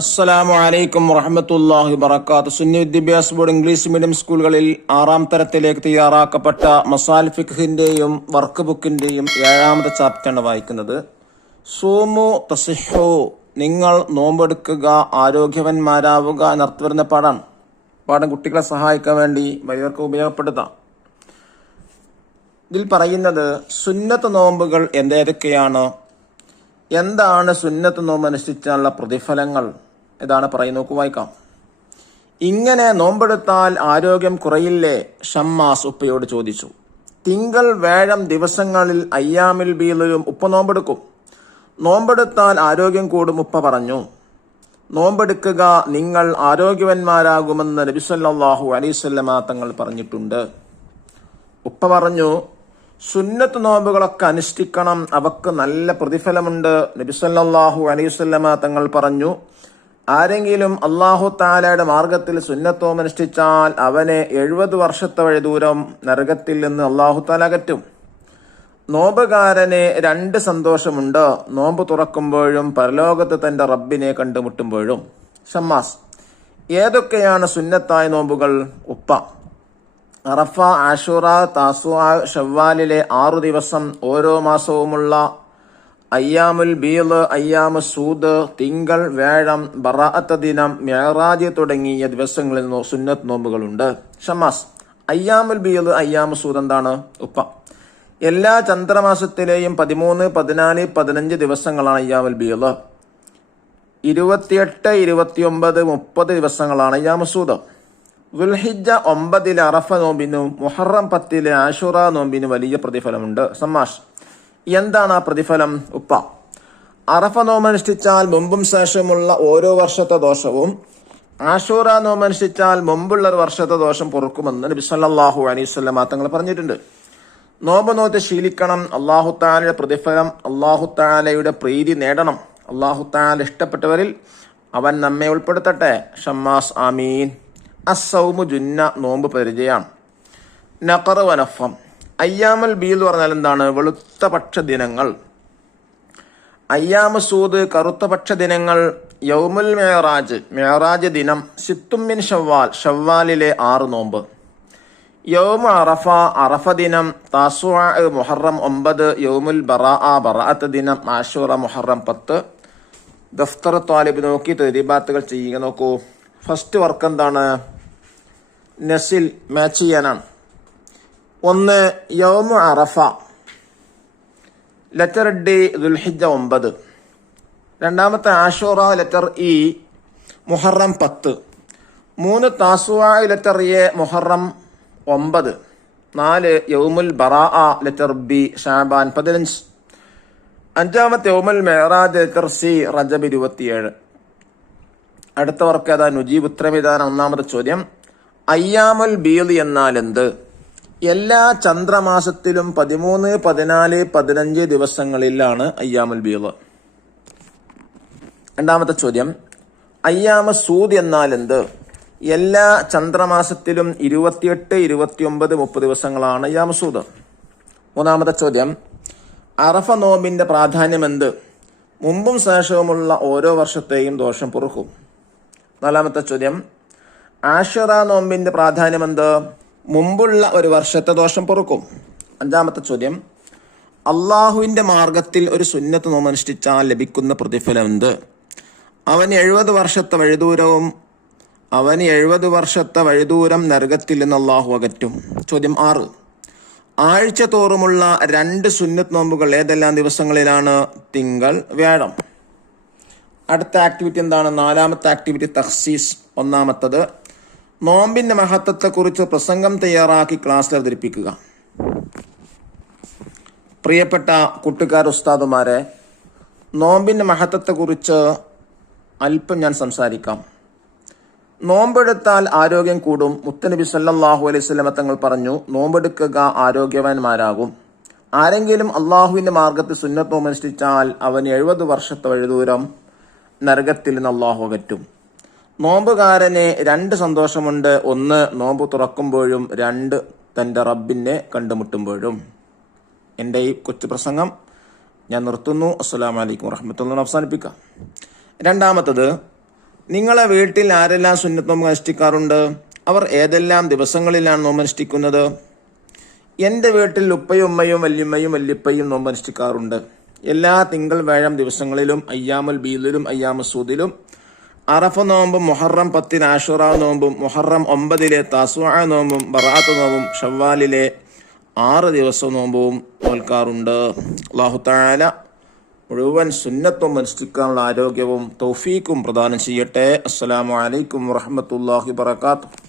അസ്സലാമു അലൈക്കും വറഹ്മത്തുള്ളാഹി വബറകാതുഹു. സുന്നി വിദ്യാഭ്യാസ ബോർഡ് ഇംഗ്ലീഷ് മീഡിയം സ്കൂളുകളിൽ 6ാം തരത്തിലേക്ക് തയ്യാറാക്കപ്പെട്ട മസാൽ ഫിഖ്ഹിന്റെയും വർക്ക് ബുക്കിന്റെയും 7ാമത്തെ ചാപ്റ്ററാണ് വായിക്കുന്നത്. സൂമു തസിഹു, നിങ്ങൾ നോമ്പെടുക്കുക, ആരോഗ്യവാന്മാരാവുക എന്നർത്ഥം വരുന്ന പാഠം കുട്ടികളെ സഹായിക്കാൻ വേണ്ടി വലിയവർക്ക് ഉപയോഗപ്പെടുത്താം. ഇതിൽ പറയുന്നത് സുന്നത്ത് നോമ്പുകൾ ഏതൊക്കെയാണ്, എന്താണ് സുന്നത്ത് നോമ്പ് അനുഷ്ഠിച്ചാലുള്ള പ്രതിഫലങ്ങൾ, ഇതാണ് പറയുന്നത്. നോക്കു, വായിക്കാം. ഇങ്ങനെ നോമ്പെടുത്താൽ ആരോഗ്യം കുറയില്ലേ? ഷമ്മാസ് ഉപ്പയോട് ചോദിച്ചു. തിങ്കൾ വ്യാഴം ദിവസങ്ങളിൽ അയ്യാമിൽ ബീലിലും ഉപ്പ നോമ്പെടുക്കും. നോമ്പെടുത്താൽ ആരോഗ്യം കൂടും ഉപ്പ പറഞ്ഞു. നോമ്പെടുക്കുക, നിങ്ങൾ ആരോഗ്യവാന്മാരാകുമെന്ന് നബി സല്ലല്ലാഹു അലൈഹി വസല്ലമ തങ്ങൾ പറഞ്ഞിട്ടുണ്ട്. ഉപ്പ പറഞ്ഞു, സുന്നത്ത് നോമ്പുകളൊക്കെ അനുഷ്ഠിക്കണം, അവക്ക് നല്ല പ്രതിഫലമുണ്ട്. നബി സല്ലല്ലാഹു അലൈഹി വസല്ലമ തങ്ങൾ പറഞ്ഞു, ആരെങ്കിലും അല്ലാഹു തആലയുടെ മാർഗത്തിൽ സുന്നത്ത് നോമ്പ് അനുഷ്ഠിച്ചാൽ അവനെ 70 വർഷത്തെ വഴി ദൂരം നരകത്തിൽ നിന്ന് അല്ലാഹു തആല അകറ്റും. നോമ്പുകാരന് 2 സന്തോഷമുണ്ട്, നോമ്പ് തുറക്കുമ്പോഴും പരലോകത്ത് തന്റെ റബ്ബിനെ കണ്ടുമുട്ടുമ്പോഴും. ഷമ്മാസ്, ഏതൊക്കെയാണ് സുന്നത്തായ നോമ്പുകൾ? ഉപ്പ: അറഫ, ആഷുറ, താസുആ, ഷവ്വാലിലെ 6 ദിവസം, ഓരോ മാസവുമുള്ള അയ്യാമുൽ ബീദ്, അയ്യാമു സൂദ്, തിങ്കൾ വ്യാഴം, ബറാഅത്ത് ദിനം, മിഅ്റാജ് തുടങ്ങിയ ദിവസങ്ങളിൽ സുന്നത്ത് നോമ്പുകളുണ്ട്. ഷമ്മാസ്, അയ്യാമുൽ ബീദ്, അയ്യാമു സൂദ് എന്താണ്? ഉപ്പ: എല്ലാ ചന്ദ്രമാസത്തിലെയും 13, 14, 15 ദിവസങ്ങളാണ് അയ്യാമുൽ ബീദ്. 28, 29, 30 ദിവസങ്ങളാണ് അയ്യാമു സൂദ്. ദുൽഹിജ്ജ 9 അറഫ നോമ്പിനും മുഹറം 10 ആഷുറ നോമ്പിനും വലിയ പ്രതിഫലമുണ്ട്. സമ്മാഷ്, എന്താണ് ആ പ്രതിഫലം? ഉപ്പ: അറഫ നോമ്പ് അനുഷ്ഠിച്ചാൽ മുമ്പും ശേഷമുള്ള ഓരോ വർഷത്തെ ദോഷവും, ആഷൂറ നോമ്പ് അനുഷ്ഠിച്ചാൽ മുമ്പുള്ള ഒരു വർഷത്തെ ദോഷം പൊറുക്കുമെന്ന് നബി സല്ലല്ലാഹു അലൈഹി വസല്ലം തങ്ങൾ പറഞ്ഞിട്ടുണ്ട്. നോമ്പ് നോറ്റ് ശീലിക്കണം. അല്ലാഹു തആലയുടെ പ്രതിഫലം, അല്ലാഹു തആലയുടെ പ്രീതി നേടണം. അല്ലാഹു തആല ഇഷ്ടപ്പെട്ടവരിൽ അവൻ നമ്മെ ഉൾപ്പെടുത്തട്ടെ. ഷമ്മാസ്, ആമീൻ. അസ്സൗമു ജുന്ന, നോമ്പ് പരിചയാണ്. നഖർ വനഫം. അയ്യാമുൽ ബീദ് പറഞ്ഞാൽ എന്താണ്? വെളുത്ത പക്ഷ ദിനങ്ങൾ. അയ്യാമു സൂദ്, കറുത്ത പക്ഷ ദിനങ്ങൾ. യൗമുൽ മിഅ്റാജ്, മിഅ്റാജ് ദിനം. സിത്തുമിൻ ഷവ്വാൽ, ഷവ്വാലിലെ 6 നോമ്പ്. യൗമു അറഫ, അറഫ ദിനം. താസുആ, മുഹറം 9. യൗമുൽ ബറാഅ, ബറാഅത്ത് ദിനം. ആഷൂറ, മുഹറം 10. ദഫ്തർ ത്വാലിബ് നോക്കി തദ്രീബാത്തുകൾ ചെയ്യുക. നോക്കൂ, ഫസ്റ്റ് വർക്ക് എന്താണ്? നസിൽ, മാച്ച് ചെയ്യാനാണ്. 1 യൗമു അറഫ, ലെറ്റർ ഡി, ദുൽഹിജ്ജ 9. രണ്ടാമത്തെ Ashura, letter E, Muharram 10. 3 Tasua, letter A, Muharram 9. 4 യൗമുൽ ബറാഅ, ലെറ്റർ ബി, ഷഅബാൻ 15. 5 യൗമുൽ മിഅ്റാജ്, ലെറ്റർ സി, റജബ് 27. അടുത്ത വർക്ക് ഏതാ? നുജീബ്, ഉത്തരവിധാനം. 1ാമത്തെ ചോദ്യം, അയ്യാമുൽ ബീദ് എന്നാൽ എന്ത്? എല്ലാ ചന്ദ്രമാസത്തിലും 13, 14, 15 ദിവസങ്ങളിലാണ് അയ്യാമുൽ ബീദ്. 2ാമത്തെ ചോദ്യം, അയ്യാമു സൂദ് എന്നാൽ എന്ത്? എല്ലാ ചന്ദ്രമാസത്തിലും 28, 29, 30 ദിവസങ്ങളാണ് അയ്യാമു സൂദ്. 3ാമത്തെ ചോദ്യം, അറഫ നോമ്പിന്റെ പ്രാധാന്യം എന്ത്? മുമ്പും ശേഷവുമുള്ള ഓരോ വർഷത്തെയും ദോഷം പൊറുക്കും. 4ാമത്തെ ചോദ്യം, ആഷുറ നോമ്പിന്റെ പ്രാധാന്യം എന്ത്? മുമ്പുള്ള ഒരു വർഷത്തെ ദോഷം പൊറുക്കും. 5ാമത്തെ ചോദ്യം, അള്ളാഹുവിന്റെ മാർഗത്തിൽ ഒരു സുന്നത്ത് നോമ്പ് അനുഷ്ഠിച്ചാൽ ലഭിക്കുന്ന പ്രതിഫലം എന്ത്? അവന് 70 വർഷത്തെ വഴിദൂരം നരകത്തിൽ നിന്ന് അള്ളാഹു അകറ്റും. ചോദ്യം 6, ആഴ്ച തോറുമുള്ള 2 സുന്നത്ത് നോമ്പുകൾ ഏതെല്ലാം ദിവസങ്ങളിലാണ്? തിങ്കൾ വ്യാഴം. അടുത്ത ആക്ടിവിറ്റി എന്താണ്? 4ാമത്തെ ആക്ടിവിറ്റി തഖ്സീസ്. 1ാമത്തത്, നോമ്പിന്റെ മഹത്വത്തെക്കുറിച്ച് പ്രസംഗം തയ്യാറാക്കി ക്ലാസ്സിൽ അവതരിപ്പിക്കുക. പ്രിയപ്പെട്ട കൂട്ടുകാർ, ഉസ്താദുമാരെ, നോമ്പിന്റെ മഹത്വത്തെക്കുറിച്ച് അല്പം ഞാൻ സംസാരിക്കാം. നോമ്പെടുത്താൽ ആരോഗ്യം കൂടും. മുത്തനബി സല്ലല്ലാഹു അലൈഹി വസല്ലം തങ്ങൾ പറഞ്ഞു, നോമ്പെടുക്കുക, ആരോഗ്യവാന്മാരാകും. ആരെങ്കിലും അള്ളാഹുവിന്റെ മാർഗത്തിൽ സുന്നത്ത് നോമ്പ് അനുഷ്ഠിച്ചാൽ അവന് 70 വർഷത്തെ വഴിദൂരം നരകത്തിൽ നിന്ന് അള്ളാഹു അകറ്റും. നോമ്പുകാരന് 2 സന്തോഷമുണ്ട്. 1 നോമ്പ് തുറക്കുമ്പോഴും, 2 തന്റെ റബ്ബിനെ കണ്ടുമുട്ടുമ്പോഴും. എൻ്റെ ഈ കൊച്ചു പ്രസംഗം ഞാൻ നിർത്തുന്നു. അസ്സലാമു അലൈക്കും വറഹ്മത്തുള്ളാഹി. അവസാനിപ്പിക്കാം. രണ്ടാമത്തത്, നിങ്ങളെ വീട്ടിൽ ആരെല്ലാം സുന്നത്ത് നോമ്പ് അനുഷ്ഠിക്കാറുണ്ട്? അവർ ഏതെല്ലാം ദിവസങ്ങളിലാണ് നോമ്പ് അനുഷ്ഠിക്കുന്നത്? എൻ്റെ വീട്ടിൽ ഉപ്പയും ഉമ്മയും വല്യമ്മയും വല്യപ്പയും നോമ്പ് അനുഷ്ഠിക്കാറുണ്ട്. എല്ലാ തിങ്കൾ വ്യാഴം ദിവസങ്ങളിലും അയ്യാമുൽ ബീദിലും അയ്യാമുൽ സൂദിലും, അറഫ നോമ്പും മുഹറം 10 ആഷുറ നോമ്പും മുഹറം 9 താസുആ നോമ്പും ബറാഅത്ത് നോമ്പും ഷവ്വാലിലെ 6 ദിവസം നോമ്പും നോൽക്കാറുണ്ട്. അല്ലാഹു തആല മുഴുവൻ സുന്നത്തും അനുഷ്ഠിക്കാനുള്ള ആരോഗ്യവും തൗഫീക്കും പ്രദാനം ചെയ്യട്ടെ. അസ്സലാമു അലൈക്കും വറഹ്മത്തുള്ളാഹി വബറകാതുഹു.